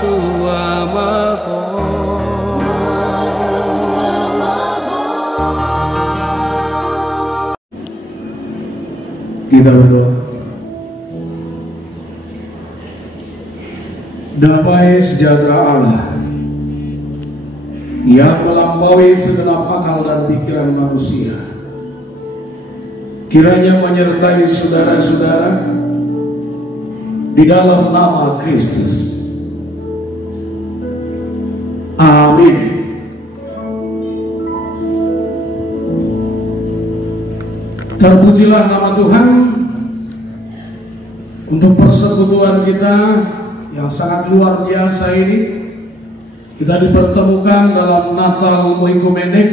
tua maho. Kita berdoa. Damai sejahtera Allah yang melampaui segenap akal dan pikiran manusia, kiranya menyertai saudara-saudara di dalam nama Kristus. Amin. Terpujilah nama Tuhan untuk persekutuan kita yang sangat luar biasa ini. Kita dipertemukan dalam Natal Oikumenek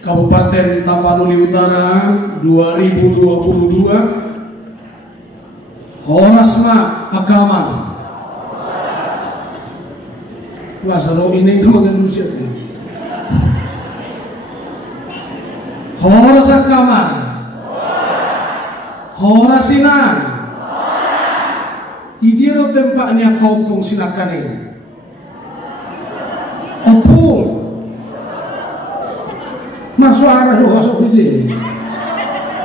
Kabupaten Tapanuli Utara 2022. Horasma Agama. Wah, selalu ini dengan manusia. Horas Agama. Horasinan. Idiaro tempatnya kau kong sinakanin. Opung. Masuk arah lo masuk ini.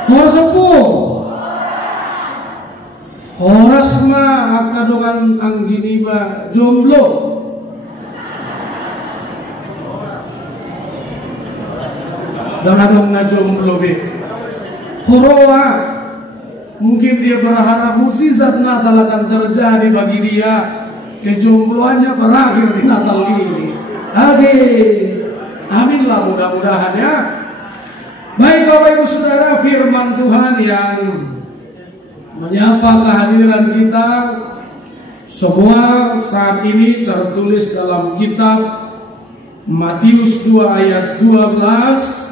Horas opung. Horas ma akadongan anggini ba jomblo. Dan adong na jomblo be. Horoa. Mungkin dia berharap mukjizat Natal akan terjadi bagi dia. Kejombloannya berakhir di Natal ini. Aminlah mudah-mudahan ya. Baik Bapak Ibu Saudara, firman Tuhan yang menyapa kehadiran kita semua saat ini tertulis dalam kitab Matius 2 ayat 12.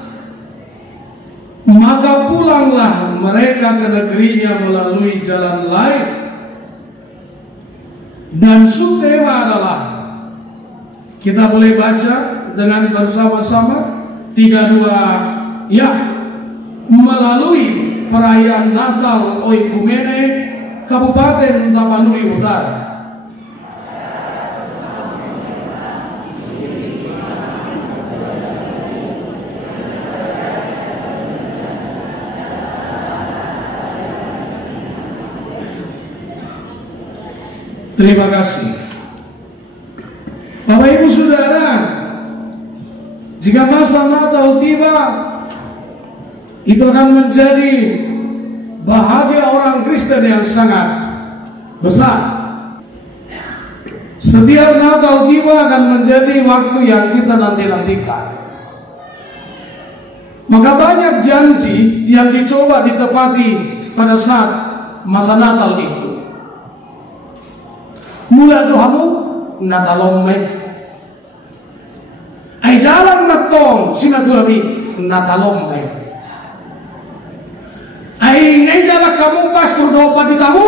Maka pulanglah mereka ke negerinya melalui jalan lain. Dan subtema adalah, kita boleh baca dengan bersama-sama 3-2 ya, melalui perayaan Natal Oikumenek Kabupaten Tapanuli Utara. Terima kasih. Bapak Ibu Saudara, jika masa Natal tiba, itu akan menjadi bahagia orang Kristen yang sangat besar. Setiap Natal tiba akan menjadi waktu yang kita nanti-nantikan. Maka banyak janji yang dicoba ditepati pada saat masa Natal itu. Mula dohamu Natalom ay jalan natong sinatulami Natalom ay ngay jalan kamu pastor dopa di kamu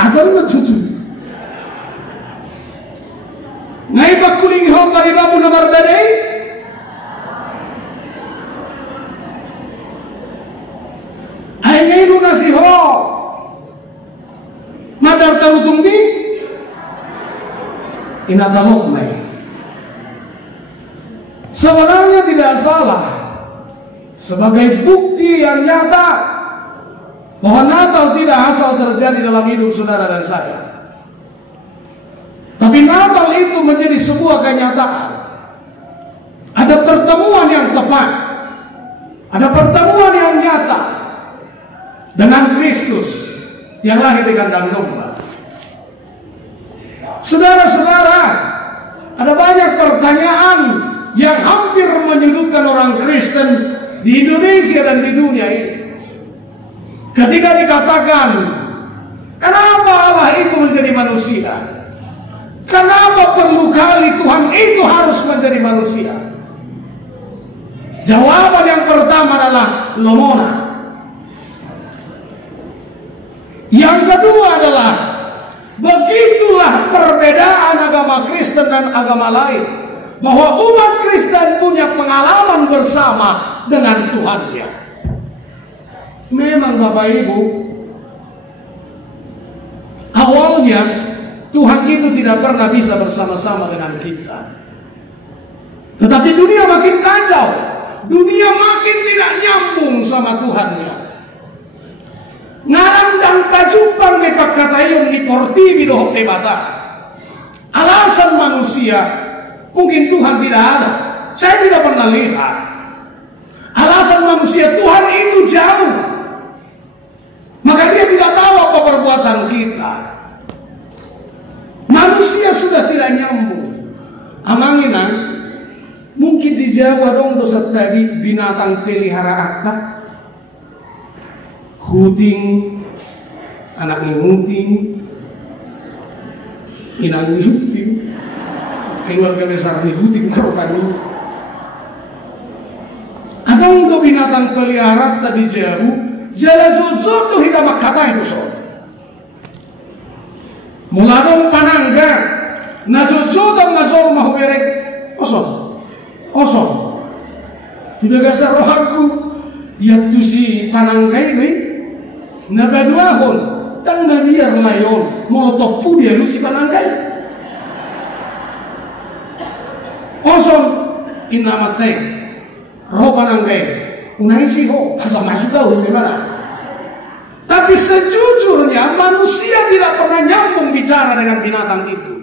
asal na cucu ngay pagkuling ho karibamu na barbadey ay ngay nuna si ho madar tarutung di inatalok may. Sebenarnya tidak salah sebagai bukti yang nyata bahwa Natal tidak asal terjadi dalam hidup saudara dan saya. Tapi Natal itu menjadi sebuah kenyataan. Ada pertemuan yang tepat, ada pertemuan yang nyata dengan Kristus yang lahir di kandang domba. Saudara-saudara, ada banyak pertanyaan yang hampir menyudutkan orang Kristen di Indonesia dan di dunia ini. Ketika dikatakan, kenapa Allah itu menjadi manusia? Kenapa perlu kali Tuhan itu harus menjadi manusia? Jawaban yang pertama adalah lomona. Yang kedua adalah, begitulah perbedaan agama Kristen dan agama lain, bahwa umat Kristen punya pengalaman bersama dengan Tuhannya. Memang Bapak Ibu, pokoknya Tuhan itu tidak pernah bisa bersama-sama dengan kita. Tetapi dunia makin kacau, dunia makin tidak nyambung sama Tuhannya. Ngarang dan tajupang mepak katayun di portibi dohok debata. Alasan manusia, mungkin Tuhan tidak ada. Saya tidak pernah lihat. Alasan manusia, Tuhan itu jauh. Maka dia tidak tahu apa perbuatan kita. Manusia sudah tidak nyambung. Amanginan, mungkin di Jawa dong dosa tadi binatang peliharaan tak? Huting, anak nguting, inang nguting, keluarga besar nguting merupakan ini. Ada untuk binatang peliharaan tadi jauh, jalan susut tuh kita kata itu so. Muladong panangga, na susut ang masol mahuberek, osong. Tidak gasar rohaku, ya tu si pananggai nih. Nabaduahon tangga biar layon molotov dia lu si pananggai osong inamate roh pananggai unai si ho asal masuk tahu gimana. Tapi sejujurnya manusia tidak pernah nyambung bicara dengan binatang itu.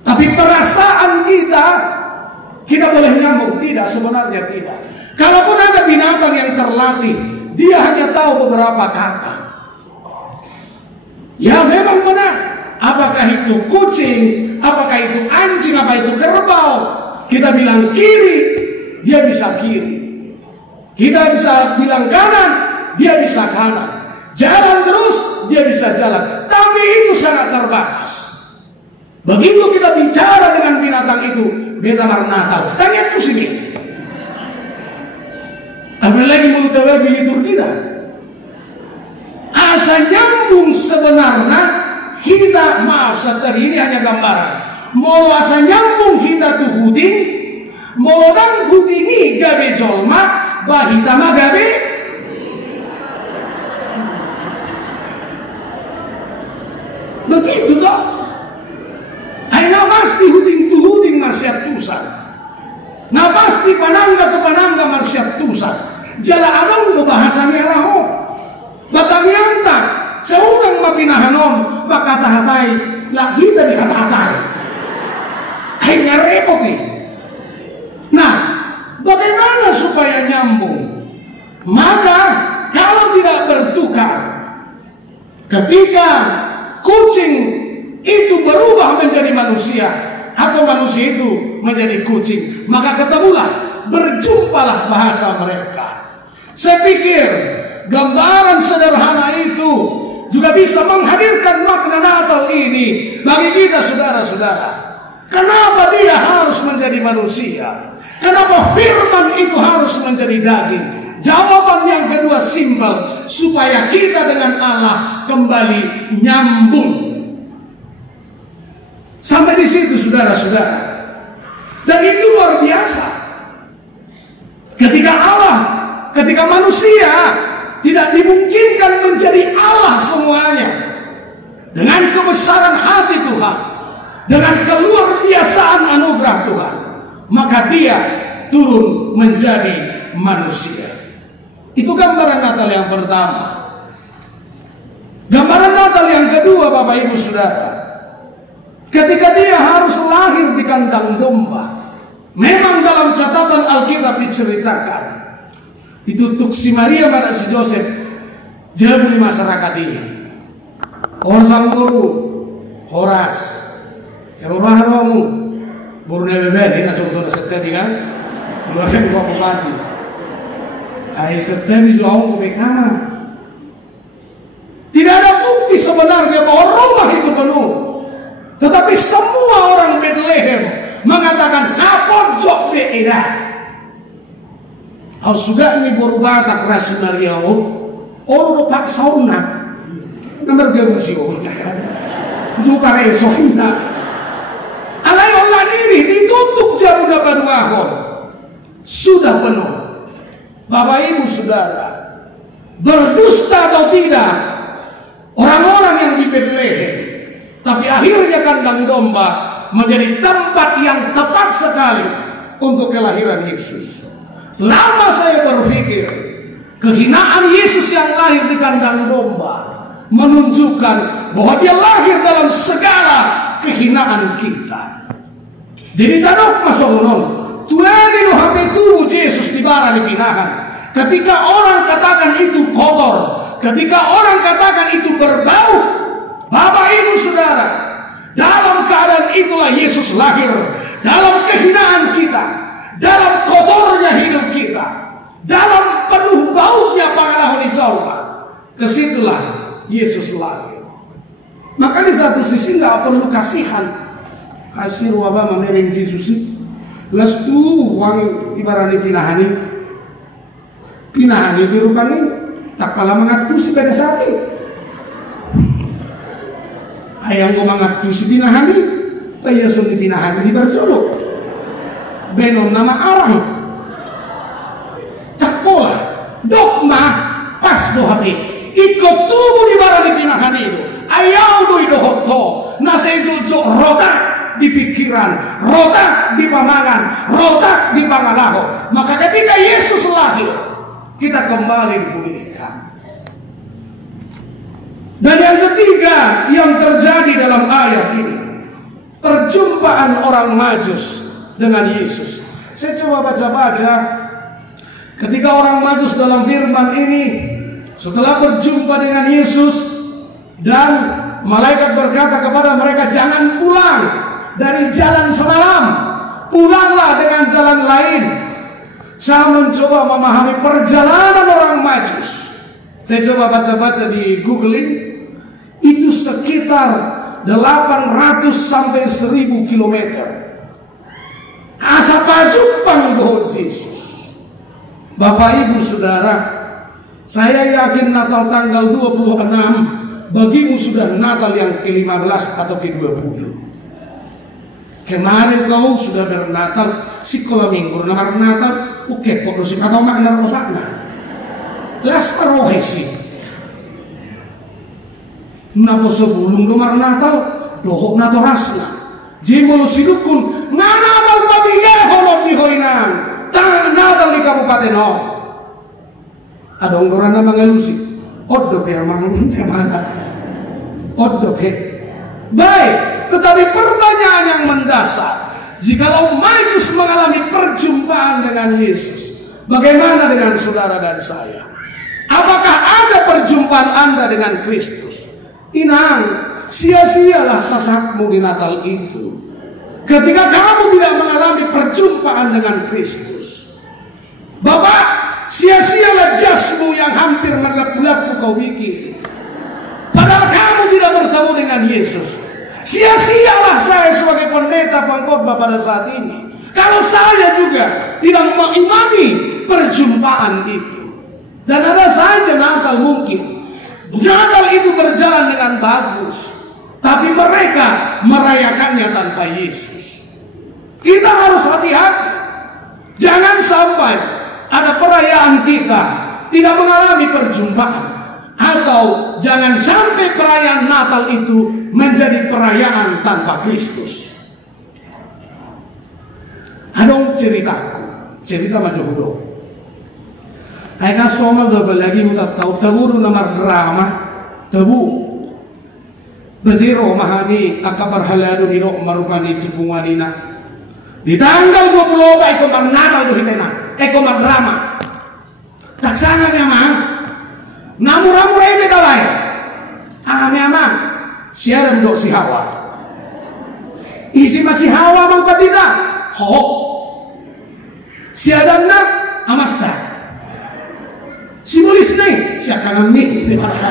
Tapi perasaan kita boleh nyambung. Tidak, sebenarnya tidak. Kalaupun ada binatang yang terlatih, dia hanya tahu beberapa kata. Ya memang benar. Apakah itu kucing, apakah itu anjing, apa itu kerbau, kita bilang kiri, dia bisa kiri. Kita bisa bilang kanan, dia bisa kanan. Jalan terus, dia bisa jalan. Tapi itu sangat terbatas. Begitu kita bicara dengan binatang itu, beta marnatal. Tanya tuh sini. Apalagi mulut lagi liturgi dah. Asa nyambung sebenarnya kita, maaf tadi ini hanya gambaran. Mau asa nyambung kita tuh huding, mau dan hudingi gabe jolma, bahita ma gabe. Begitu toh. Aina pasti huding marsiat tusan. Nah pasti panangga marsiat tusan. Jala adong do bahasanya raho. Batamianta seorang mapinahanon bakata-hatai lah kita dikata-hatai. Kayaknya repot nih. Nah, bagaimana supaya nyambung? Maka kalau tidak bertukar, ketika kucing itu berubah menjadi manusia atau manusia itu menjadi kucing, maka ketemulah, berjumpalah bahasa mereka. Saya pikir gambaran sederhana itu juga bisa menghadirkan makna Natal ini bagi kita saudara-saudara. Kenapa dia harus menjadi manusia? Kenapa firman itu harus menjadi daging? Jawaban yang kedua simpel, supaya kita dengan Allah kembali nyambung. Sampai di situ saudara-saudara. Dan itu luar biasa. Ketika manusia tidak dimungkinkan menjadi Allah semuanya, dengan kebesaran hati Tuhan, dengan keluar biasaan anugerah Tuhan, maka dia turun menjadi manusia. Itu gambaran Natal yang pertama. Gambaran Natal yang kedua, Bapak Ibu Saudara, ketika dia harus lahir di kandang domba. Memang dalam catatan Alkitab diceritakan itu tuksi Maria pada si Joseph jauh di masyarakat ini. Orang sang guru Horas kalau baharomu buru nebeben ini contohnya setedi kan keluarga di bawah bupati ay setedi jauh ke kamar. Tidak ada bukti sebenarnya bahwa rumah itu penuh, tetapi semua orang Bethlehem mengatakan napojok beira. Au sudah ini berubah tak rasi Maria orang pak sauna nomor gerusio juga resona alai Allah diri ditutup jauh dapat wahon sudah penuh. Bapak Ibu Saudara, berdusta atau tidak orang-orang yang di Bethlehem Tapi akhirnya kandang domba menjadi tempat yang tepat sekali untuk kelahiran Yesus. Lama saya berpikir, kehinaan Yesus yang lahir di kandang domba menunjukkan bahwa dia lahir dalam segala kehinaan kita. Jadi tanok masonon, tuani lo hape tubuh Yesus di bara dipinahan. Ketika orang katakan itu kotor, ketika orang katakan itu berbau, Bapak Ibu Saudara, dalam keadaan itulah Yesus lahir. Dalam kehinaan kita, dalam kotornya hidup kita, dalam penuh baunya panganahon Isaura, kesitulah Yesus lahir. Maka di satu sisi nggak perlu kasihan, kasih wabah memereng Yesus. Lestu uang ibarat pinahani. Pinahani di rumah ini tak kalah mengatusi pada saat ini. Ayang ko mengatusi pinahani, tayo sun pinahani di Barcelona. Benon nama arang. Tak pola, dogma pas do hati. Ikut tubuh di bara di pinahani itu. Ayaw do idohoto, nasa ijojo rotak di pikiran, rotak di pamangan, rotak di pangalaho. Maka ketika Yesus lahir, kita kembali dipulihkan. Dan yang ketiga yang terjadi dalam ayat ini, perjumpaan orang Majus dengan Yesus. Saya coba baca-baca. Ketika orang Majus dalam firman ini, setelah berjumpa dengan Yesus dan malaikat berkata kepada mereka, jangan pulang dari jalan semalam, pulanglah dengan jalan lain. Saya mencoba memahami perjalanan orang Majus. Saya coba baca-baca di googling. Itu sekitar 800 sampai 1000 kilometer. Asa pajumpang doh Yesus. Bapak Ibu Saudara, saya yakin Natal tanggal 26 bagimu sudah Natal yang ke-15 atau ke-20. Kemarin kau sudah bernatal, sekolah minggu nomor Natal, oke, kok lu sih atau makna las parohesi. Napa sebelum nomor Natal, dohok nato rasna. Jemolo sidukun, nganatal pabiye holom di hoinan, tang Natal di Kabupaten O. Ada orang nama ngelusi, odok ya mang, mana? Odok ya. Baik, tetapi pertanyaan yang mendasar, jikalau Majus mengalami perjumpaan dengan Yesus, bagaimana dengan saudara dan saya? Apakah ada perjumpaan Anda dengan Kristus? Inang, sia-sialah sesakmu di Natal itu. Ketika kamu tidak mengalami perjumpaan dengan Kristus. Bapak, sia-sialah jasmu yang hampir melepuh-lepuh kau bikin. Padahal kamu tidak bertemu dengan Yesus. Sia-sialah saya sebagai pendeta pengkhotbah pada saat ini, kalau saya juga tidak mengimani perjumpaan itu. Dan ada saja Natal mungkin Natal itu berjalan dengan bagus, tapi mereka merayakannya tanpa Yesus. Kita harus hati-hati. Jangan sampai ada perayaan kita tidak mengalami perjumpaan. Atau jangan sampai perayaan Natal itu menjadi perayaan tanpa Kristus. Ada ceritaku, cerita maju hudo. Aina somal do lagi mutat tahu tabu nomor drama tabu. Bajiro mahani akabar halado ni ro marupani cipunganina. Di tanggal 20 iko Natal do hitena, iko drama. Taksana memang namura-mura ini kawai. Ame amang siaran do si Hawa. Isi masih Hawa mang padita. Ho. Siadan na amakta. Simulis nih siakangan nih di mana.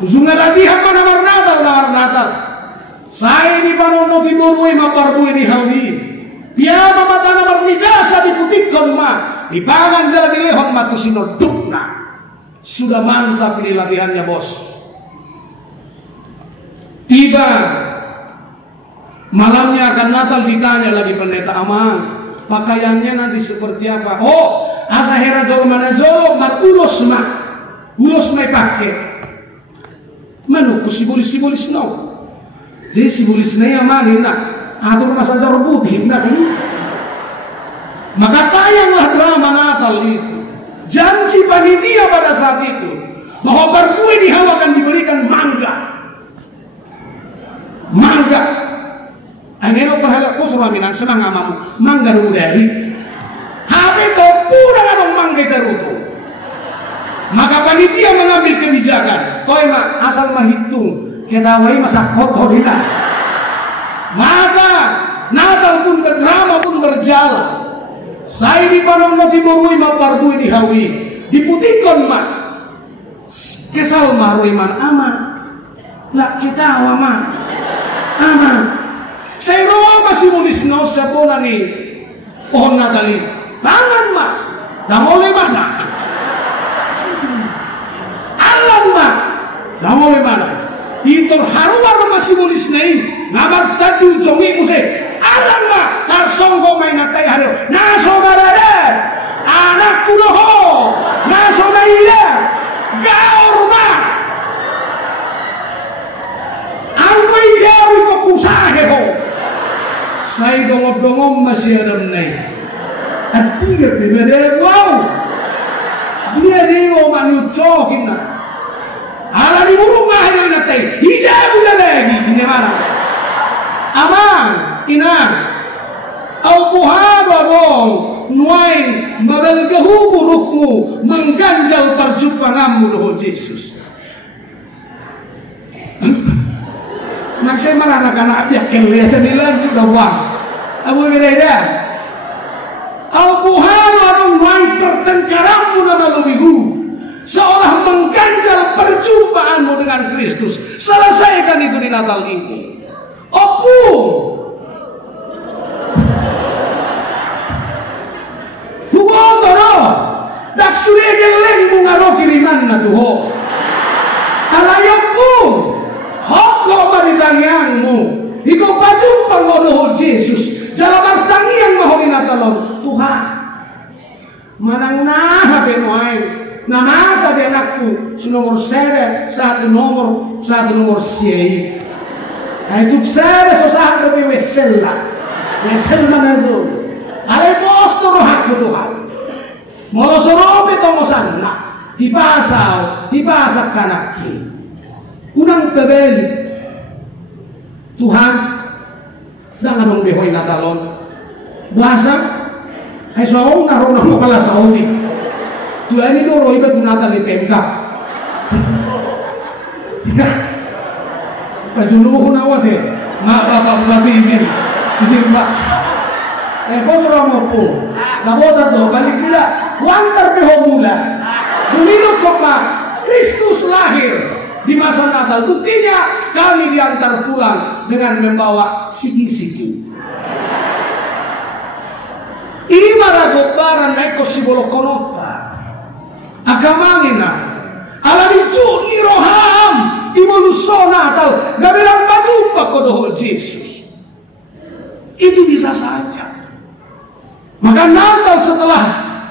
Uzungan latihan mana namar Natal. Saya di panono timurui maparbui di hawi. Dia mata namar nigasa diputikkan mah. Di pangan jalan dilehon matu sinodukna. Sudah mantap ini latihannya bos. Tiba malamnya akan Natal, ditanya lagi pendeta Amang, pakaiannya nanti seperti apa? Oh, asa hera jolo mana jolo, mar ulos mah pakai. Manuk sibulis no. Jadi sibulis na yaman na atur masa zarbutin na kan. Maka tayanglah drama Natal itu. Janji panitia pada saat itu bahwa berkue di hawa akan diberikan mangga. Mangga. Angelo perhala ko suruh minang senang amamu mangga dulu dari. Habe to pura ngarong mangga teruto. Maka panitia mengambil kebijakan. Koi mah asal menghitung kita wai masak kotor dina. Maka Natal pun drama pun berjalan. Saya di Panongo Timur ma pardui di Hawi diputihkan mah kesal mah man ama lah kita ama ama saya roh masih nulis no sepona ni pohon Natal ini tangan mah dah boleh mana alam mah dah boleh mana itu haruar masih nulis nih ngabar tadi jongi musik alam mah tarsonggo main natai hari naso barada anakku doho naso naila gaor mah angko ijawi ko kusahe ho saya dongom masih ada nih ketiga bimede wow dia dewa manucokin na ala di burung ahli natai ijawi lagi ini mana aman ina au buhaba dong nuain mabelgahu burukmu mengganjal perjumpaanmu doh Yesus. Nang saya malah anak-anak dia kelihatan sembilan sudah uang. Abu bereda. Au buhaba dong nuain pertengkaranmu nama lebihu seolah mengganjal perjumpaanmu dengan Kristus. Selesaikan itu di Natal ini. Opung Hubotoro dak sudah geleng mungaro kiriman na tuho alayakmu hoko maritangyanmu iko pajumpa ngodoh Yesus jalan martangiang mahoni natalon Tuhan manang naha benuay namasa di anakku nomor sere satu nomor siai itu sere sosahan lebih wesel mana itu alay posto no hak Tuhan. Molo sorope to mosanna dipasak kanaki. Unang pebeli Tuhan dangan behoy Natalon. Bahasa ay saong naron mo pala sa uli. Tuhan ini doro iba tu Natal ni PMK. Pajuluh ko na wate. Bapak izin Pak. Bos romo po, nabotan do balik nila, wantar pehomula, duminok ko pa, Kristus lahir di masa Natal. Buktinya kami diantar pulang dengan membawa sigi-sigi. Ini maragobaran na iko sibolo konota, akamangina, alamicu ni roham, ivoluso Natal, gabilang pajumpa ko doho Yesus. Itu bisa saja. Maka Natal setelah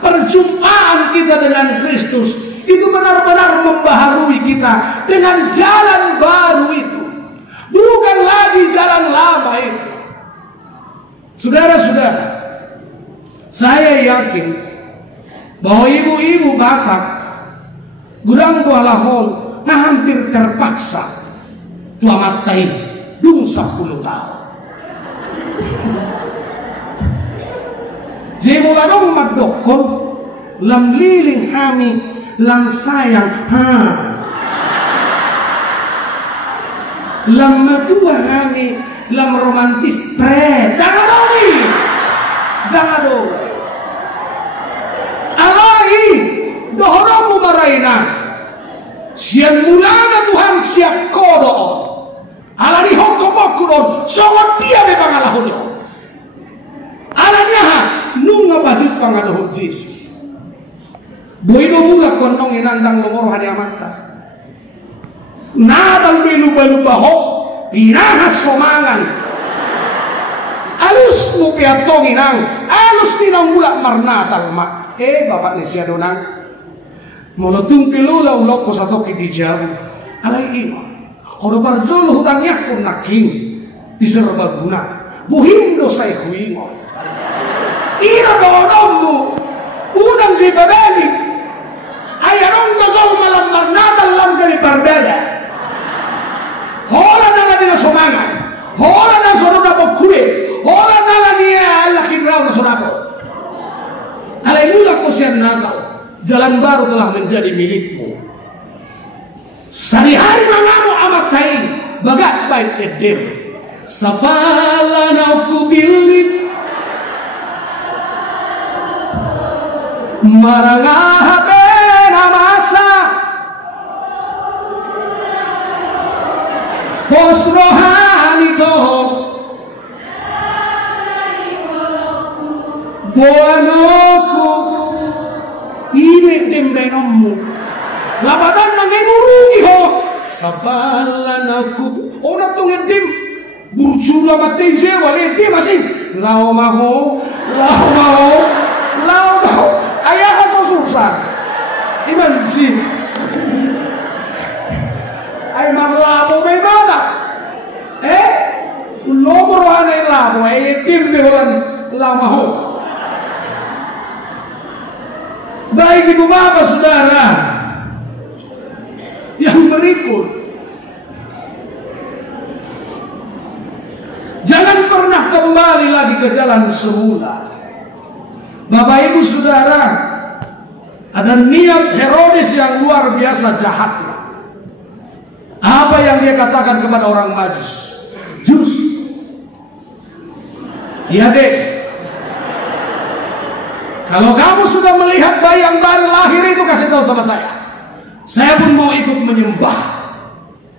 perjumpaan kita dengan Kristus itu benar-benar membaharui kita dengan jalan baru itu, bukan lagi jalan lama itu. Saudara-saudara, saya yakin bahwa ibu-ibu bapak gudang bualahol nah hampir terpaksa tua matai dung 10 tahun. Jemula dong magdokon lam liling kami lam sayang lam matua kami lam romantis dangadoni alai dohoromu maraina siang mulana Tuhan siak kodo alani hokopokku don songot dia memang alahonyo alanya nunga bajut pangadoh Yesus. Boido mula kontong inandang lomoro hanya mata. Natal belu-belu bahok pinahas somangan. Alus mo piatong inang, alus tinang mula marnatal mak. Bapak ni siya donang. Molotong pilula ulok ko sa toki di jam. Alay ino. Kalau barzul hutang yakun naking di serbaguna. Buhim dosa huingo. Ira bawanommu udang si babani. Ayarong nazal malam magnatal lang dari pardada. Hola na din somangan. Hola na sono na pagkure. Hola na niya laki raw na sonako. Alay mula ko siya Natal. Jalan baru telah menjadi milikmu. Sari-hari mangamu amat kain. Bagat baik edem. Sapalan aku bilip marangah pena masa pos rohani to boanoku ini dembenommu labatan nangemurugi ho sapalan aku orang tuh ngedim Bursula matei sewa lete masih lao maho ayah kan susah iman sih ay marlabo may mana loboro anay labo ay tim beholan lao maho. Baik ibu bapak saudara yang berikut, jangan pernah kembali lagi ke jalan semula. Bapak ibu saudara, ada niat Herodes yang luar biasa jahatnya. Apa yang dia katakan kepada orang Majus? Jus, ya des, kalau kamu sudah melihat bayi yang baru lahir itu kasih tahu sama saya. Saya pun mau ikut menyembah.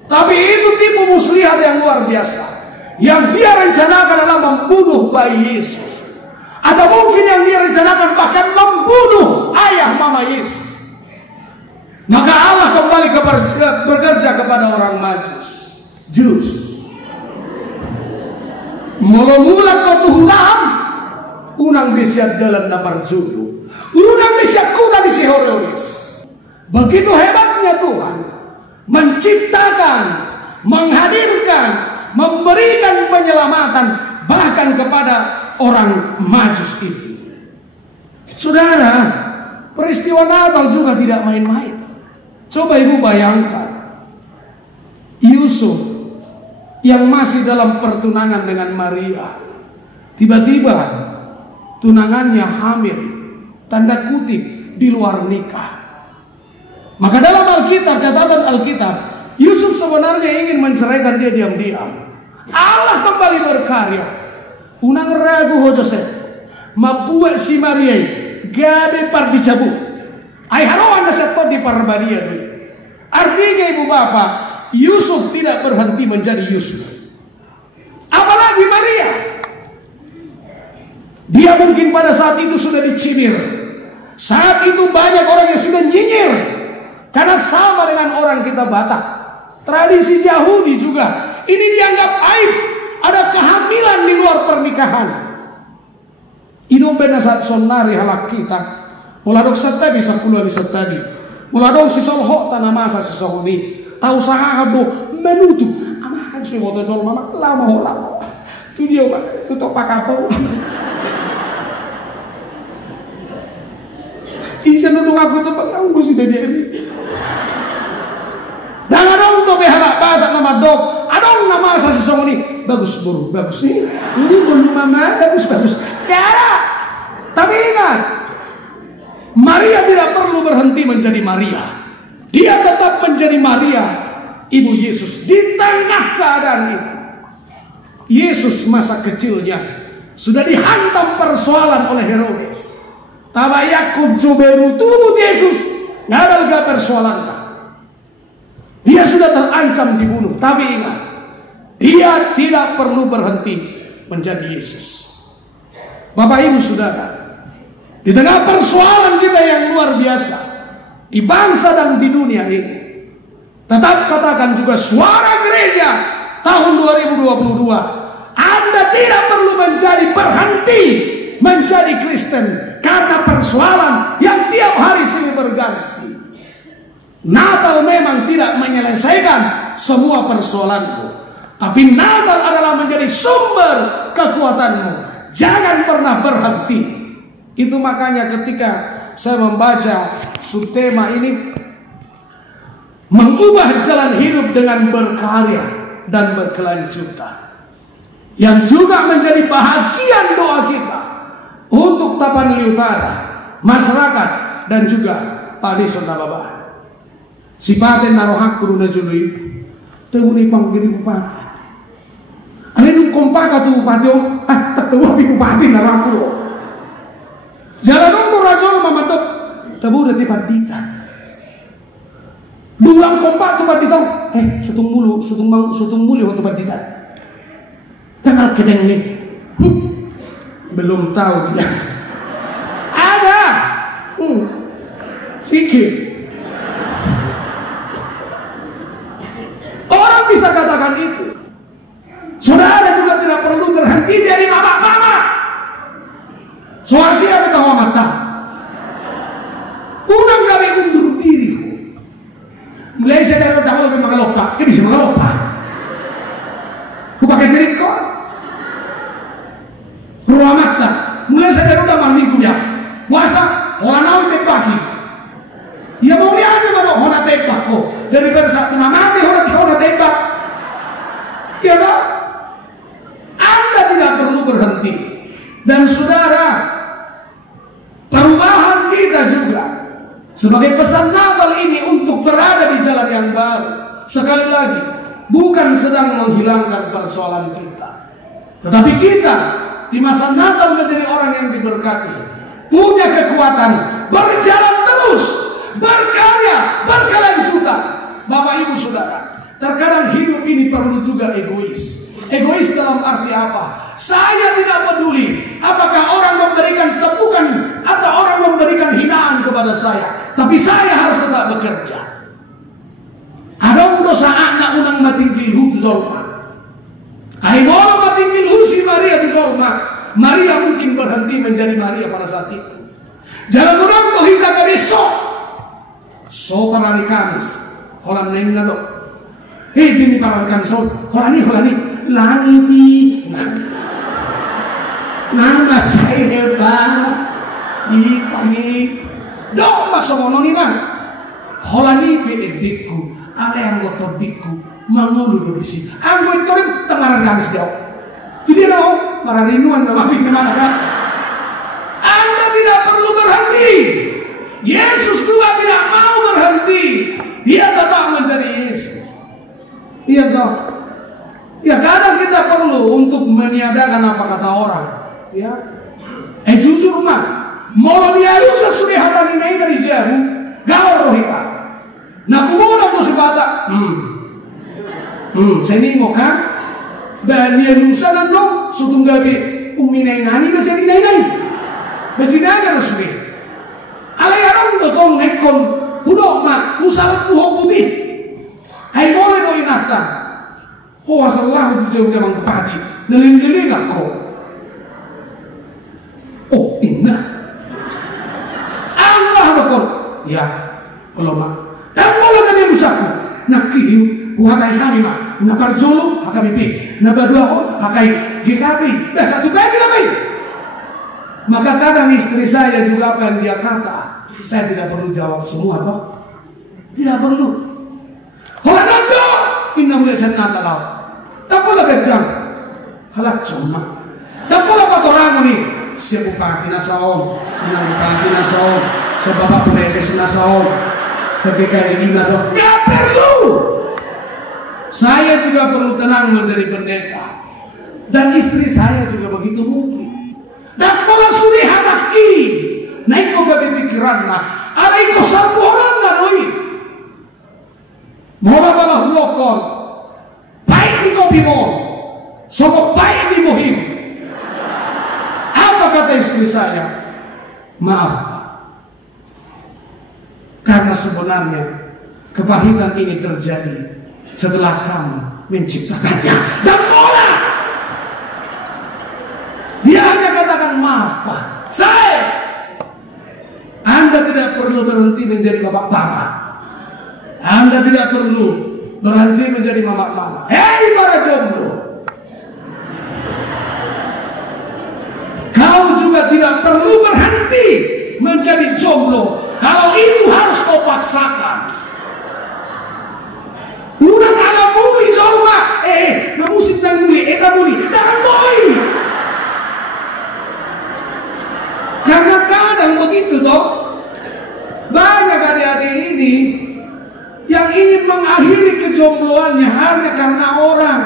Tapi itu tipu muslihat yang luar biasa. Yang dia rencanakan adalah membunuh bayi Yesus. Atau mungkin yang dia rencanakan bahkan membunuh ayah mama Yesus. Maka Allah kembali bekerja kepada orang Majus. Jus. Mula-mula kau Tuhan unang bisa dalam napar julu. Unang bisa kuda di Herodes. Begitu hebatnya Tuhan menciptakan, menghadirkan, memberikan penyelamatan bahkan kepada orang Majus itu. Saudara, peristiwa Natal juga tidak main-main. Coba ibu bayangkan Yusuf yang masih dalam pertunangan dengan Maria, tiba-tiba tunangannya hamil, tanda kutip di luar nikah. Maka dalam Alkitab, catatan Alkitab, Yusuf sebenarnya ingin menceraikan dia diam-diam. Allah kembali berkarya. Unang ragu ho Joseph, mabuat si Maria, gabe par dicabut. Ay haroan na setot di parbadia doi. Artinya ibu bapak, Yusuf tidak berhenti menjadi Yusuf. Apalagi Maria. Dia mungkin pada saat itu sudah dicibir. Saat itu banyak orang yang sudah nyinyir. Karena sama dengan orang kita Batak. Tradisi Yahudi juga. Ini dianggap aib. Ada kehamilan di luar pernikahan. Ino bena saat sonari halak kita. Muladok setabi sapuluan setabi. Muladok si solho tanah masa si sohoni. Tahu sahabo menutup. Amahan si moto sol mama lama. Itu dia pak. Tutup pakapau. Isa nunung aku tuh pak. Aku sudah dia ini. Dan adong to behalak batak nama dok. Adong nama asa si sohoni. Bagus buru. Bagus ini. Ini belum mama. Bagus. Tiara. Tapi ingat. Maria tidak perlu berhenti menjadi Maria. Dia tetap menjadi Maria, ibu Yesus. Di tengah keadaan itu, Yesus masa kecilnya sudah dihantam persoalan oleh Herodes. Tabayakub juberu tubuh Yesus ngadalga persoalan. Dia sudah terancam dibunuh. Tapi ingat, dia tidak perlu berhenti menjadi Yesus. Bapak ibu saudara, di tengah persoalan kita yang luar biasa di bangsa dan di dunia ini, tetap katakan juga suara gereja tahun 2022, Anda tidak perlu berhenti menjadi Kristen karena persoalan yang tiap hari silih berganti. Natal memang tidak menyelesaikan semua persoalanmu, tapi Natal adalah menjadi sumber kekuatanmu. Jangan pernah berhenti. Itu makanya ketika saya membaca subtema ini, mengubah jalan hidup dengan berkarya dan berkelanjutan, yang juga menjadi bahagian doa kita untuk Tapanuli Utara, masyarakat, dan juga Pak Desona Bapak. Sipaten narohak kuruna jului tewuni panggiri bupati. Ane du kompaka tu bupati tak tahu api bupati narohak lo. Jalan rajol mamadok tabu udah tipat dita. Dulang kompak tu padita. Sutung mulu waktu padita. Tanggal kedeng nih. Belum tahu dia. Ada. Sikit. Orang bisa katakan itu. Saudara juga tidak perlu berhenti jadi mama-mama. Soasi ada tahu mata. Unang kami undur diri. Mulai saya dari tahu lebih mengelopak. Dia bisa mengelopak. Aku pakai diri kok. Ruang mata. Mulai saya dari tahu minggu ya. Puasa orang naik tepaki. Ya mau lihat mana orang tembak kok. Daripada satu mati orang tembak. Ya tak? Anda tidak perlu berhenti. Dan saudara, perubahan kita juga sebagai pesan Natal ini untuk berada di jalan yang baru. Sekali lagi, bukan sedang menghilangkan persoalan kita, tetapi kita di masa Natal menjadi orang yang diberkati, punya kekuatan, berjalan terus, berkarya, berkelanjutan. Bapak Ibu Saudara, terkadang hidup ini perlu juga egois. Egois dalam arti apa? Saya tidak peduli apakah orang memberikan tepukan atau orang memberikan hinaan kepada saya, tapi saya harus tetap bekerja. Ada dosa anak unang matingkil hu zolma. Ai mola matingkil hu si Maria di zolma. Maria mungkin berhenti menjadi Maria pada saat itu. Jangan orang tuh hingga ke besok. So pada hari Kamis, holan neng nado. Ini parakan so, holani. Langiti nama saya hebat ipani dong masomono nina holani beedikku ale yang gotor dikku mangulu do disi anggo itu temaran gamis dia jadi no para rinuan nama bagaimana kan. Anda tidak perlu berhenti. Yesus juga tidak mau berhenti. Dia tetap menjadi Yesus. Iya toh. Ya kadang kita perlu untuk meniadakan apa kata orang. Ya, jujur mah, mau dia lu sesuai hatan ini dari jauh, gaul rohita. Nah, kumola tu sepata. Seni mo kan? Dan dia lusa nando, sutung gabi uminay nani besi dinay. Besi dinay resmi. Alayaran dotong nekon, hudok mak, usal puhok putih. Hai boleh do inata. Hoa salah itu jauh memang kepati, neling-neling aku. Oh inna, Allah bakal, ya, kalau mak, tak boleh kan dia musaku. Nakiu, wakai kami mak, napar jolo, hakai pipi, napar dua ho, hakai GKP, dah satu lagi lagi. Maka kadang istri saya juga apa yang dia kata, saya tidak perlu jawab semua toh, tidak perlu. Hola nando, inna mulai senata lau. Tak boleh kejam, halat cuma. Tak boleh patorang ni. Siapa bupati nasaon, senang bupati nasaon, sebab presiden nasaon, sebagai ini nasaon. Tak perlu. Saya juga perlu tenang menjadi pendeta, dan istri saya juga begitu mungkin. Tak boleh suri hadaki, naik kau ke pikiran na, alaiko satu orang naroi. Mola balah lokon. Baik di kopi mo, sokok baik di bohim. Apa kata istri saya? Maaf Pak, karena sebenarnya kepahitan ini terjadi setelah kamu menciptakannya. Dan pola dia hanya katakan maaf Pak, Anda tidak perlu berhenti menjadi bapak-bapak. Anda tidak perlu berhenti menjadi mama-mama. Hei para jomblo, kau juga tidak perlu berhenti menjadi jomblo kalau itu harus kau paksakan. Unang alam muli zolma, namusin nang muli, muli, jangan boy. Karena kadang begitu toh, banyak adik-adik ini yang ingin mengakhiri kejombloannya hanya karena orang.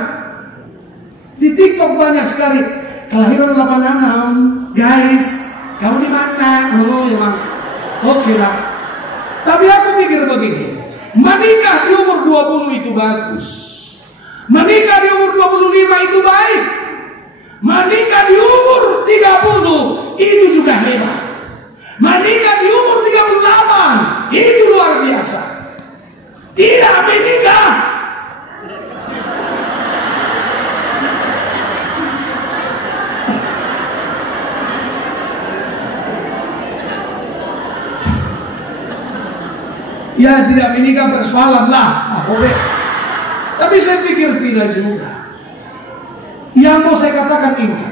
Di TikTok banyak sekali, kelahiran 86, guys, kamu di mana? Oh ya bang, oke lah. Tapi aku pikir begini, menikah di umur 20 itu bagus, menikah di umur 25 itu baik, menikah di umur 30 itu juga hebat, menikah di umur 38 itu luar biasa. Tidak menikah ya tidak menikah persoalan lah, boleh. Tapi saya pikir tidak juga. Yang mau saya katakan ini,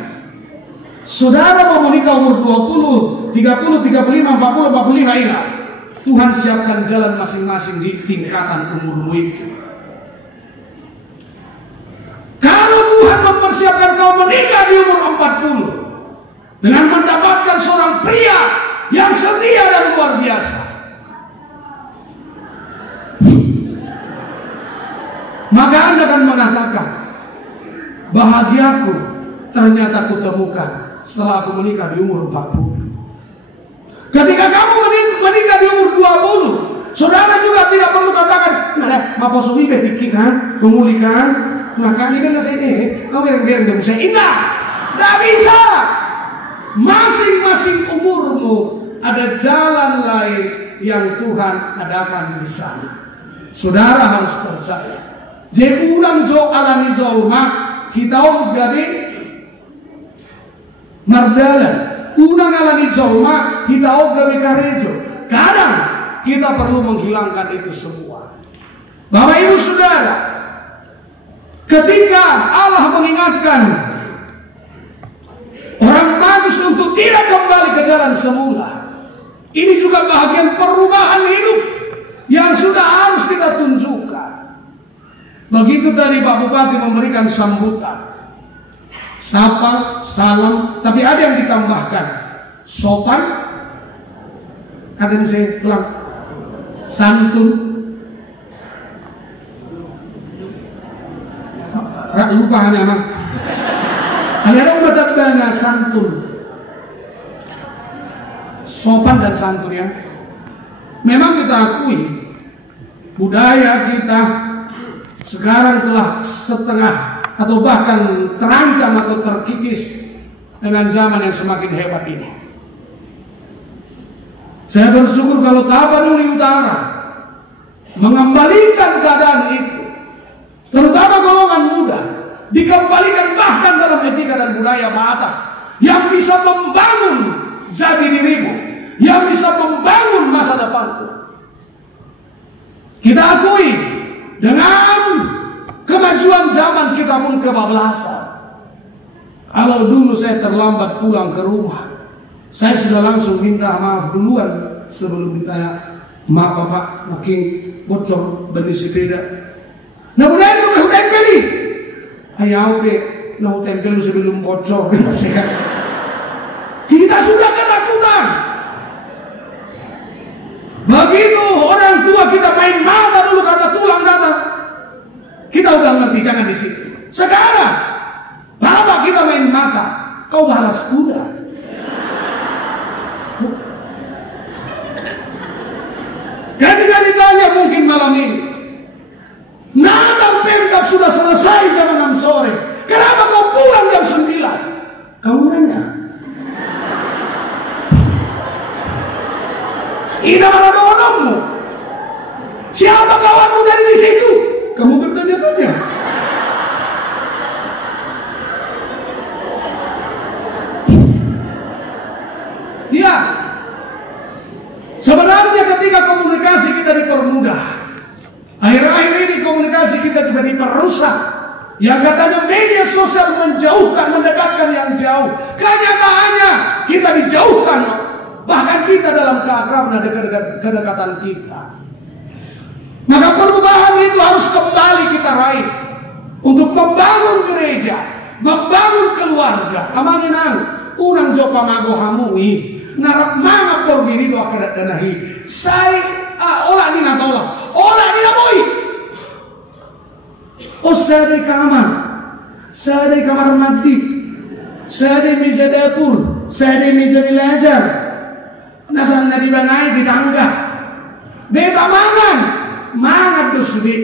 saudara mau menikah umur 20, 30, 35, 40, 45, ingat, Tuhan siapkan jalan masing-masing di tingkatan umurmu itu. Kalau Tuhan mempersiapkan kau menikah di umur 40 dengan mendapatkan seorang pria yang setia dan luar biasa, maka Anda akan mengatakan, bahagiaku ternyata kutemukan setelah aku menikah di umur 40. Ketika kamu menikah di umur 20, saudara juga tidak perlu katakan, "Mapa suwi betikik kan, memulihkan, maka ini kan saya biar dia bisa indah." Tidak bisa. Masing-masing umurmu ada jalan lain yang Tuhan adakan di sana. Saudara harus percaya. Jadi ulang zo alani zolma kita jadi mardalan. Unang alani zolma kita gabi karejo. Kadang kita perlu menghilangkan itu semua. Bapak Ibu Saudara, ketika Allah mengingatkan orang majus untuk tidak kembali ke jalan semula, ini juga bahagian perubahan hidup yang sudah harus kita tunjukkan. Begitu tadi Pak Bupati memberikan sambutan, sapa, salam, tapi ada yang ditambahkan, sopan, kata saya pulang, santun, lupa hanya mah, ada umat banyak santun, sopan dan santun ya. Memang kita akui budaya kita sekarang telah setengah atau bahkan terancam atau terkikis dengan zaman yang semakin hebat ini. Saya bersyukur kalau Tapanuli Utara mengembalikan keadaan itu, terutama golongan muda, dikembalikan bahkan dalam etika dan budaya Batak yang bisa membangun jati dirimu, yang bisa membangun masa depanmu. Kita akui dengan kemajuan zaman kita pun kebablasan. Kalau dulu saya terlambat pulang ke rumah, saya sudah langsung minta maaf duluan sebelum ditanya, "Maaf Bapak, mungkin bocor beli sepeda." Nah, kemudian lu tempeli. Ayo be, lu tempel sebelum bocor. Kita sudah ketakutan. Begitu orang tua kita main mata dulu kata tulang datang, kita udah ngerti jangan di situ. Sekarang bapak kita main mata, kau balas kuda. Ketika ditanya mungkin malam ini, Natal Pemkap sudah selesai jam 6 sore, kenapa kau pulang jam 9? Kamu nanya. Ini malah ngomongmu. Siapa kawanmu dari di situ? Kamu bertanya-tanya. Iya. Sebenarnya ketika komunikasi kita dipermudah, akhir-akhir ini komunikasi jadi perusak. Yang katanya media sosial menjauhkan, mendekatkan yang jauh. Kenyataannya kita dijauhkan. Bahkan kita dalam keakraban dan kedekatan kita. Maka perubahan itu harus kembali kita raih. Untuk membangun gereja, membangun keluarga. Amanginang, unang jopa mago hamui. Narap manga porgiri doa kedat danahi. Saya olah ni natola, olah ni naboy. Oh saya di kamar mandi, saya di meja dapur, saya di meja belajar. Nasaan na di banay di tangga. Beta mangat dos di.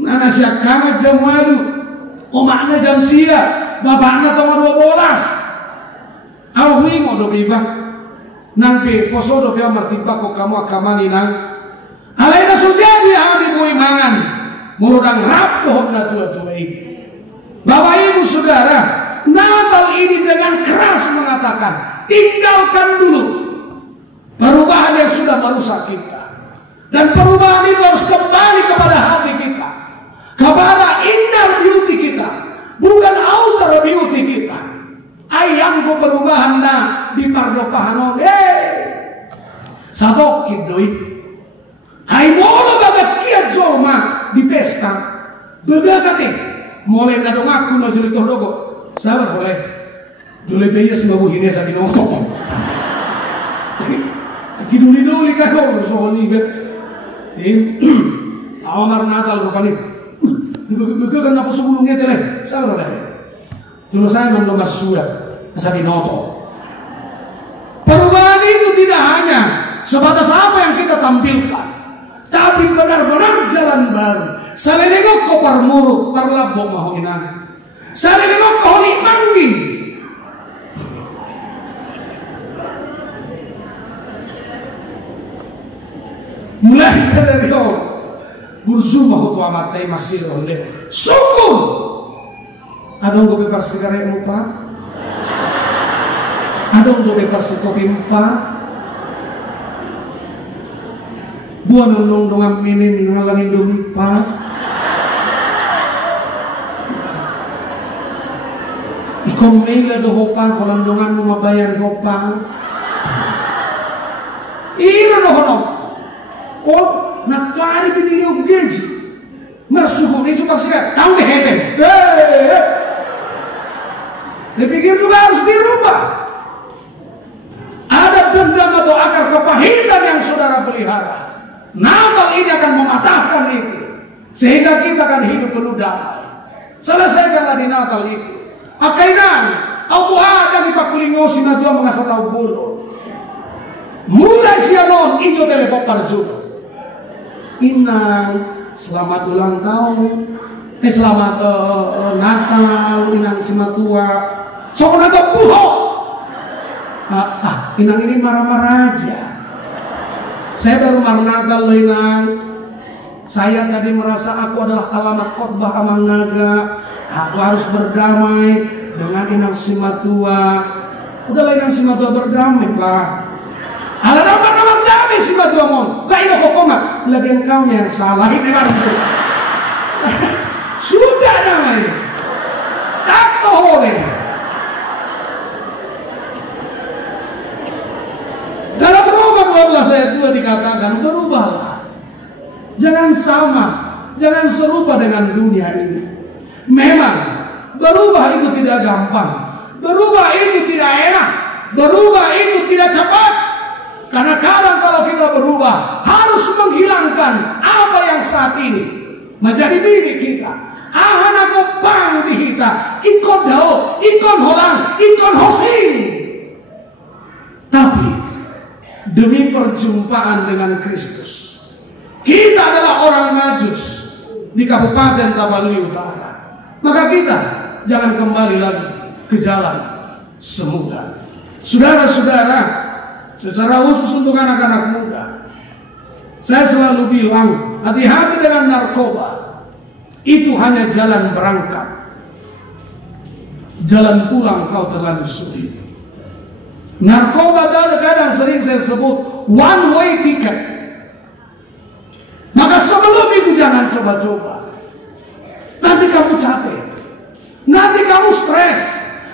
Nana siya kamat jam walu, omak na jam siya, bapak na toma 12. Awi mo do biba. Nampi posodo pia martiba ko kamu akamani nang alay na sujadi di buhay mangan murudang rapoh na tua-tuai. Bapak ibu saudara, Natal ini dengan keras mengatakan tinggalkan dulu perubahan yang sudah merusak kita, dan perubahan itu harus kembali kepada hati kita, kepada inner beauty kita, bukan outer beauty kita. Ayam ko perubahan na di pardopahanon. Sabokid doi. Ay molo bagat kiat zoma di pesta. Begagate. Mole na domaku na julito logo. Sabar boleh. Jule beyes mabuhine sa binoto. Kiduli-duli ka do so ni be. Awamar Natal ko panik. Begagan na po subulong ngetele. Sabar boleh. Dulu saya mendengar surat Nasabi Noto. Perubahan itu tidak hanya sebatas apa yang kita tampilkan, tapi benar-benar jalan baru. Salinengok ko parmuruk parlabok mahoinan. Salinengok ko honi mangging. Mulai dari burzuma hutu amatay masih oleh sukun. Adong gobe parsigarek mo pa? Adong gobe parsikopim pa? Buwan nung dongang minin ningalangin dumi pa? Ikong maila do pa kolang dongan mo mabayar ho pa? Iro do hono. O nakari binili yung gigs. Mersuko itu parsigar. Tahu deh hete. Dipikir juga harus dirubah. Ada dendam atau akar kepahitan yang saudara pelihara. Natal ini akan mematahkan itu, sehingga kita akan hidup penuh damai. Selesaikanlah di Natal itu. Akainan, aku ada di pakulingosin na Tuhan mengasal tahu bulu. Mulai sianon itu telepon parjudo. Inang, selamat ulang tahun. Selamat Natal, Inang Simatua. Sokonato puho. Inang ini marah-marah aja. Saya baru marah Natal loh Inang. Saya tadi merasa aku adalah alamat khotbah Amang Naga. Aku harus berdamai dengan Inang Simatua. Udahlah Inang Simatua berdamai lah. Ala dapat damai Simatua mon. Lah ini pokoknya lagi engkau yang salah ini baru. Sudah namanya. Tak boleh. Dalam Roma 12 ayat 2 dikatakan berubahlah. Jangan sama, jangan serupa dengan dunia ini. Memang berubah itu tidak gampang. Berubah itu tidak enak. Berubah itu tidak cepat. Karena kadang kalau kita berubah harus menghilangkan apa yang saat ini menjadi milik kita. Ahana ko pang dihita, ikon dao, ikon holang, ikon hosing. Tapi demi perjumpaan dengan Kristus, kita adalah orang Majus di Kabupaten Tabaluli Utara. Maka kita jangan kembali lagi ke jalan semula. Saudara-saudara, secara khusus untuk anak-anak muda, saya selalu bilang, hati-hati dengan narkoba. Itu hanya jalan berangkat. Jalan pulang kau terlalu sulit. Narkoba kadang sering saya sebut one way ticket. Maka sebelum itu jangan coba-coba. kamu capek, nanti kamu stres,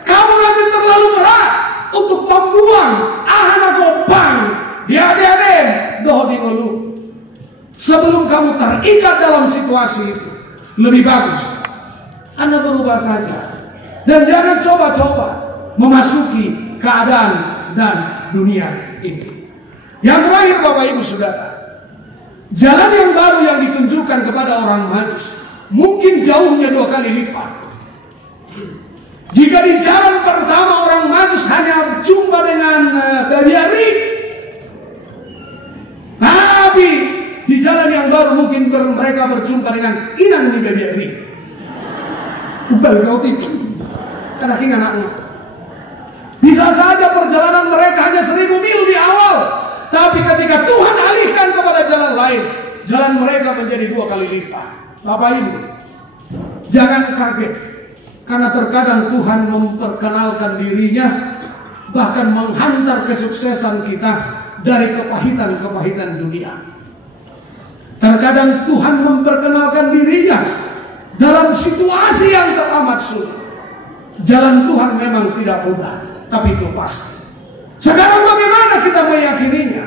kamu nanti terlalu berat untuk membuang ahana gopang diade-ade doh di ngelu. Sebelum kamu terikat dalam situasi itu, lebih bagus Anda berubah saja dan jangan coba-coba memasuki keadaan dan dunia ini. Yang terakhir Bapak Ibu Saudara, jalan yang baru yang ditunjukkan kepada orang Majus mungkin jauhnya 2 kali lipat. Jika di jalan pertama orang Majus hanya jumpa dengan babi ari, tapi di jalan yang baru mungkin mereka berjumpa dengan inang di babi ari. Ubal kau itu, karena hingga anaknya. Bisa saja perjalanan mereka hanya 1000 mil di awal, tapi ketika Tuhan alihkan kepada jalan lain, jalan mereka menjadi 2 kali lipat. Bapak Ibu, jangan kaget, karena terkadang Tuhan memperkenalkan dirinya, bahkan menghantar kesuksesan kita dari kepahitan-kepahitan dunia. Terkadang Tuhan memperkenalkan dirinya dalam situasi yang teramat sulit. Jalan Tuhan memang tidak mudah, tapi itu pasti. Sekarang bagaimana kita meyakininya?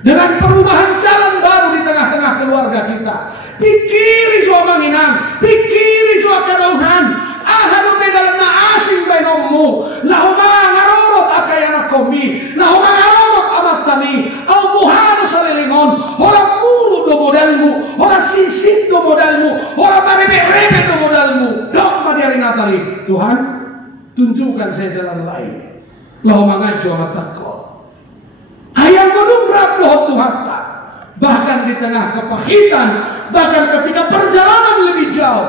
Dengan perubahan jalan baru di tengah-tengah keluarga kita. Pikiri sua manginang, pikiri sua kadauhan, ahanu dalam asing bainomu, lahuma ngarorot akayana komi, lahuma ngarorot amat kami, au buhana salilingon, hola muru do modalmu, hola sisit do modalmu, hola marebe-rebe do modalmu. Dok madiari natali, Tuhan, tunjukkan saya jalan lain. Lahuma ngajo amat takko. Ayam belum rapuh Tuhan tak. Bahkan di tengah kepahitan, bahkan ketika perjalanan lebih jauh,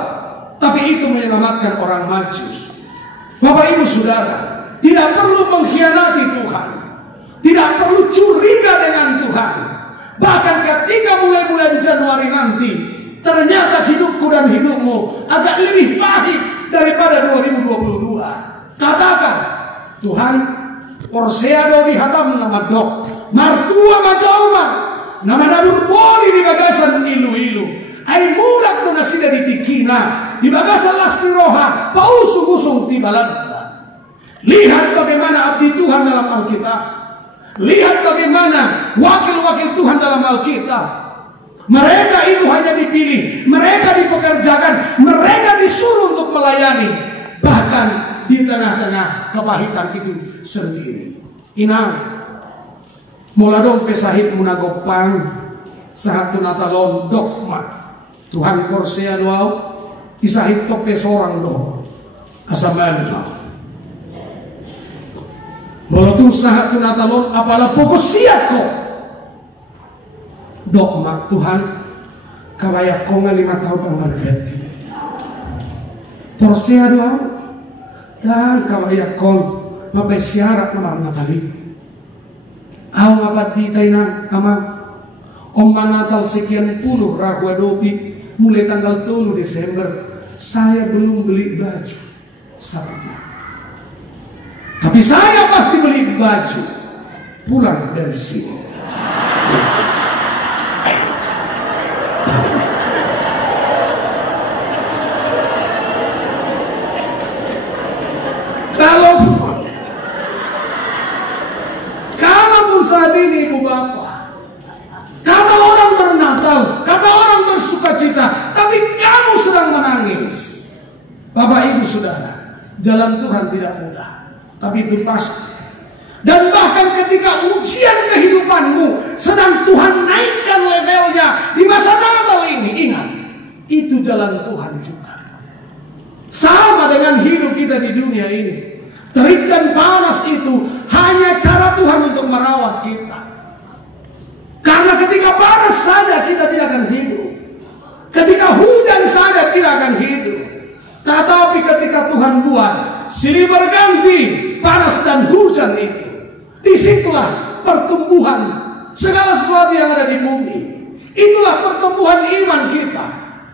tapi itu menyelamatkan orang Majus. Bapak Ibu Saudara, tidak perlu mengkhianati Tuhan, tidak perlu curiga dengan Tuhan. Bahkan ketika mulai bulan Januari nanti, ternyata hidupku dan hidupmu agak lebih baik daripada 2022. Katakan, Tuhan, Porseado dihatam nama dok, martua macauma, nama nabur boli di bagasan ilu-ilu, ay mulak na sila ditikina, di bagasan lasniroha, pausung-usung tibaladna. Lihat bagaimana abdi Tuhan dalam Alkitab, lihat bagaimana wakil-wakil Tuhan dalam Alkitab. Mereka itu hanya dipilih, mereka dipekerjakan, mereka disuruh untuk melayani, bahkan di tengah-tengah kepahitan itu sendiri. Inang, muladong pesahit munagopang sahat tunatalon dokmat. Tuhan Porsea doaw, isahit to pesorang do. Asaman do. Mulatung sahat tunatalon apala pokos siap ko. Dokmat Tuhan, kawayak ko nga 5 tahun panggargati. Porsea doaw, dan kawayak kon mapesyarat naman natali. Aw ngapat di tayo na ama om manatal sekian puluh Rahuadopi mulai tanggal 3 Desember saya belum beli baju sama. Tapi saya pasti beli baju pulang dari sini. Kalaupun saat ini Ibu Bapak, kata orang bernatal, kata orang bersukacita, tapi kamu sedang menangis. Bapak Ibu Saudara, jalan Tuhan tidak mudah, tapi itu pasti. Dan bahkan ketika ujian kehidupanmu sedang Tuhan naikkan levelnya di masa Natal ini, ingat, itu jalan Tuhan juga. Sama dengan hidup kita di dunia ini. Terik dan panas itu hanya cara Tuhan untuk merawat kita. Karena ketika panas saja kita tidak akan hidup. Ketika hujan saja tidak akan hidup. Tetapi ketika Tuhan buat silih berganti panas dan hujan itu, disitulah pertumbuhan segala sesuatu yang ada di bumi. Itulah pertumbuhan iman kita.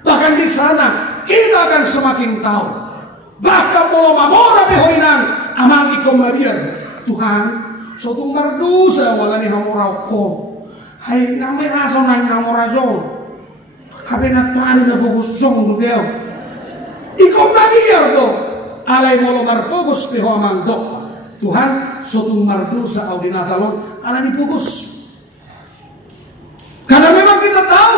Bahkan di sana kita akan semakin tahu. Bahkan mau mamora behoinang amang ikom mabiar Tuhan sotung mardusa wala ni hamorau ko hay ngamay raso na namoraso habe na tuan na bugusong dudeo Ikom nadiar do. Alay molo marpugos piho amang doa. Tuhan sotung mardosa au dinatalon ala dipugos. Karena memang kita tahu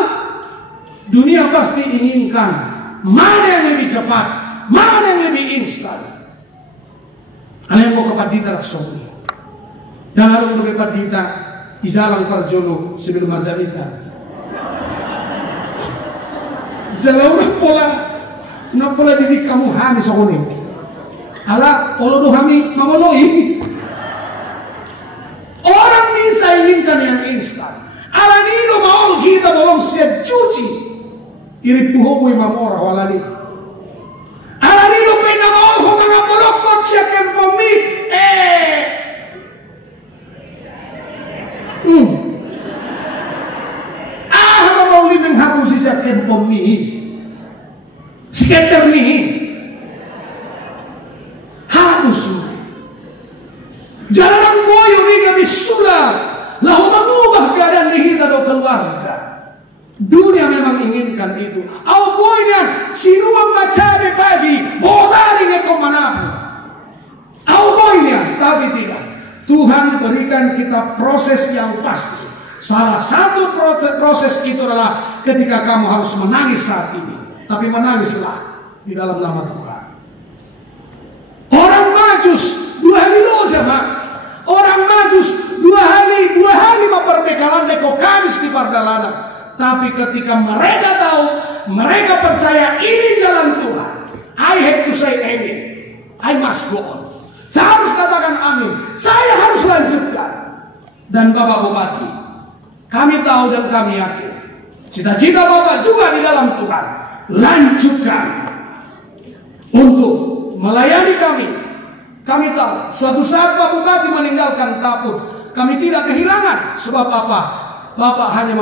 dunia pasti inginkan mana yang lebih cepat, mana yang lebih instan. Ala yang mau kepadita raksoni. Dan lalu untuk kepadita izalang parjono sebelum mazalita. Jalau na pola didik kamu hami sokoni. Ala olo do hami mamoloi. Orang bisa inginkan yang instan. Ala nino maol kita belum siap cuci. Iri puho boy mamora walani. Ala nino pena maol ho mga bolokot siya kempomi. Hama maol limeng hapus siya kempomi. Skater nih hapus. Jalan boyo ni kami sulam. Lalu mengubah keadaan kita do keluarga. Dunia memang inginkan itu. Au boynya siruam macam pagi, bodari ngeko manapu. Au boynya, tapi tidak. Tuhan berikan kita proses yang pasti. Salah satu proses itu adalah ketika kamu harus menangis saat ini. Tapi menangislah di dalam nama Tuhan. Orang Majus 2 hari dosa, Mak. Orang Majus 2 hari memperbekalan neko kamis di pardalanan. Tapi ketika mereka tahu, mereka percaya ini jalan Tuhan. I have to say amen. I must go on. Saya harus katakan amin. Saya harus lanjutkan. Dan Bapak Bupati, kami tahu dan kami yakin cita-cita Bapak juga di dalam Tuhan. Lanjutkan untuk melayani kami. Kami tahu suatu saat Pak Bupati meninggalkan Taput, kami tidak kehilangan. Sebab apa? Bapak hanya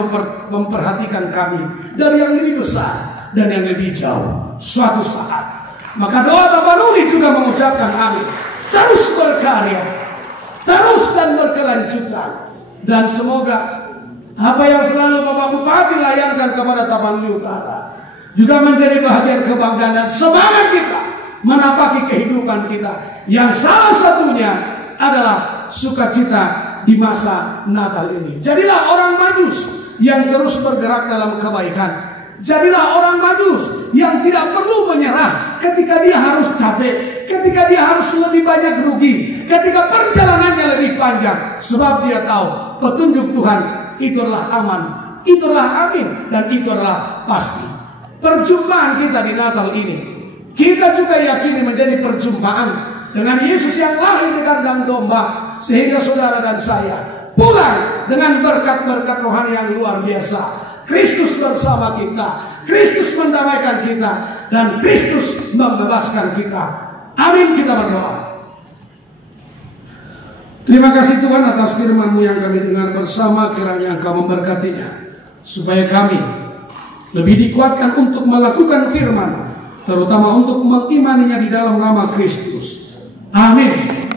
memperhatikan kami dari yang lebih besar dan yang lebih jauh. Suatu saat, maka doa Tapanuli juga mengucapkan amin. Terus berkarya, terus dan berkelanjutan, dan semoga apa yang selalu Bapak Bupati layankan kepada Tapanuli Utara juga menjadi bahagian kebanggaan dan semangat kita menapaki kehidupan kita, yang salah satunya adalah sukacita di masa Natal ini. Jadilah orang Majus yang terus bergerak dalam kebaikan. Jadilah orang Majus yang tidak perlu menyerah ketika dia harus capek, ketika dia harus lebih banyak rugi, ketika perjalanannya lebih panjang, sebab dia tahu petunjuk Tuhan itu adalah aman, itu adalah amin, dan itu adalah pasti. Perjumpaan kita di Natal ini, kita juga yakini menjadi perjumpaan dengan Yesus yang lahir di kandang domba, sehingga saudara dan saya pulang dengan berkat-berkat rohani yang luar biasa. Kristus bersama kita, Kristus mendamaikan kita, dan Kristus membebaskan kita. Amin, kita berdoa. Terima kasih Tuhan atas firman-Mu yang kami dengar bersama, kiranya Engkau memberkatinya, supaya kami lebih dikuatkan untuk melakukan firman, terutama untuk mengimaninya di dalam nama Kristus. Amin.